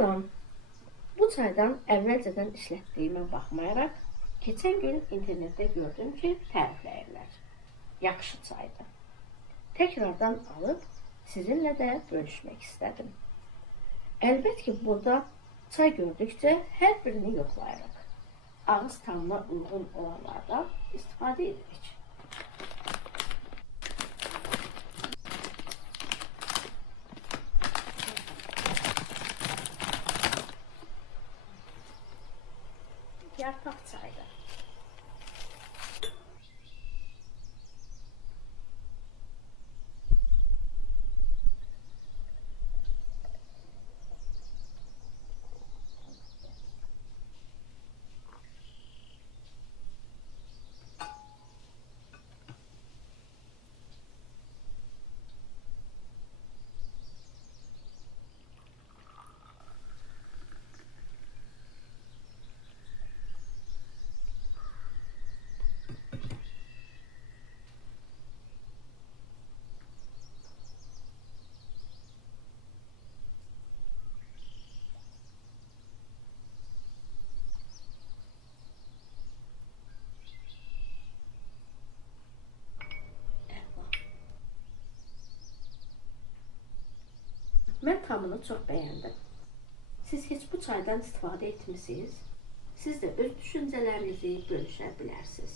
Salam. Bu çaydan əvvəlcədən işlətdiyimə baxmayaraq, keçən gün internetdə gördüm ki, tərifləyirlər. Yaxşı çaydır. Təkrardan alıb sizinlə də bölüşmək istədim. Əlbət ki, burada çay gördükcə hər birini yoxlayaraq, ağız tamına uyğun olanlardan istifadə edirik. Yarpaq çayı. Mən tamını çox bəyəndim. Siz heç bu çaydan istifadə etmisiniz? Siz də öz düşüncələrinizi bölüşə bilərsiniz.